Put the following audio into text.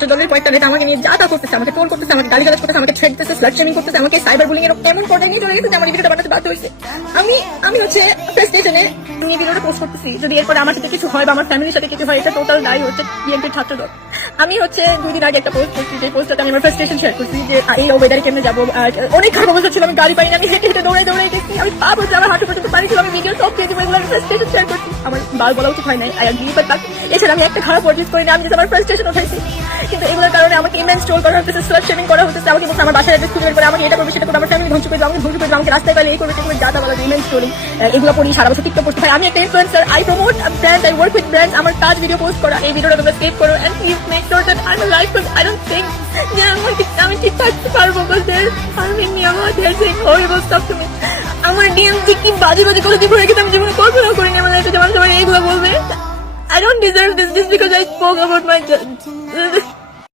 ছাত্র দলের কয়েকটা নেতা আমাকে নিয়ে যা তা করতেছে, আমাকে ট্রোল করতেছে, আমাকে গালিগালাজ করতেছে, আমাকে থ্রেট দিতেছে, স্লাট শেমিং করতেছে, আমাকে সাইবার বুলিং এর এমন পর্যায়ে নিয়ে চলে গেছে যে আমার এই ভিডিওটা বানাতে বাধ্য হয়েছে। আমি হচ্ছে প্রেসটেশনে আমি এই ভিডিওটা পোস্ট করতেছি। যদি এরপরে আমার সাথে কিছু হয় বা আমার ফ্যামিলির সাথে কিছু হয়, এটা টোটাল দায়ী হচ্ছে বিএনপির ছাত্র দল। আমি হচ্ছে 2 দিন আগে একটা পোস্ট করছি, যে পোস্টটাতে আমি আমার ফ্রাস্ট্রেশন শেয়ার করছি যে এই ওয়েদারে কেমনে যাবো। অনেক খারাপ অবস্থা ছিল, আমি গাড়ি পাইনি, আমি হেঁটে হেঁটে দৌড়ে দৌড়ে গেছি, আমি পা পড়ছে, আমার হাঁটু পর্যন্ত পানি ছিল, আমি ভিডিও সব পেয়ে দিব, এগুলো আমি ফ্রাস্ট্রেশন শেয়ার করছি। আমার বাল বলা উচিত হয় নাই, আই এগ্রি, বাট এছাড়া আমি একটা খারাপ পর্যন্ত করি না, আমি just আমার ফ্রাস্ট্রেশন উঠাইছি। কিন্তু এগুলোর কারণে আমাকে ইমেন্স ট্রোল করা হচ্ছে, স্লাট শেমিং করা হচ্ছে, আমাকে বলছে আমার বাসার অ্যাড্রেস খুঁজে বের করে, আমাকে এটা করবে সেটা করবে, আমার ফ্যামিলি ধ্বংস করে দেবে, আমাকে ধ্বংস করে দেবে, আমাকে রাস্তায় পাইলে এই করবে সেগুলো যা তা বলা, ইমেন্স ট্রোলিং এগুলো পড়ি সারা বছর টিকটক করতে হয়। আমি একটা influencer, I promote brand, I work with brand, আমার কাজ ভিডিও পোস্ট করা। এই ভিডিওটা তোমরা সেভ করো and please make sure that I am live, I don't think যে আমি ঠিক থাকতে পারবো, because they are harming me, they are saying horrible stuff to me. আমার ডিএম যে কি বাজে বাজে কথা দিয়ে ভরে গেছে, আমি জীবনে কল্পনাও করিনি আমার লাইফে যে মানুষ আমার এইগুলো বলবে। I don't deserve this just because I spoke about my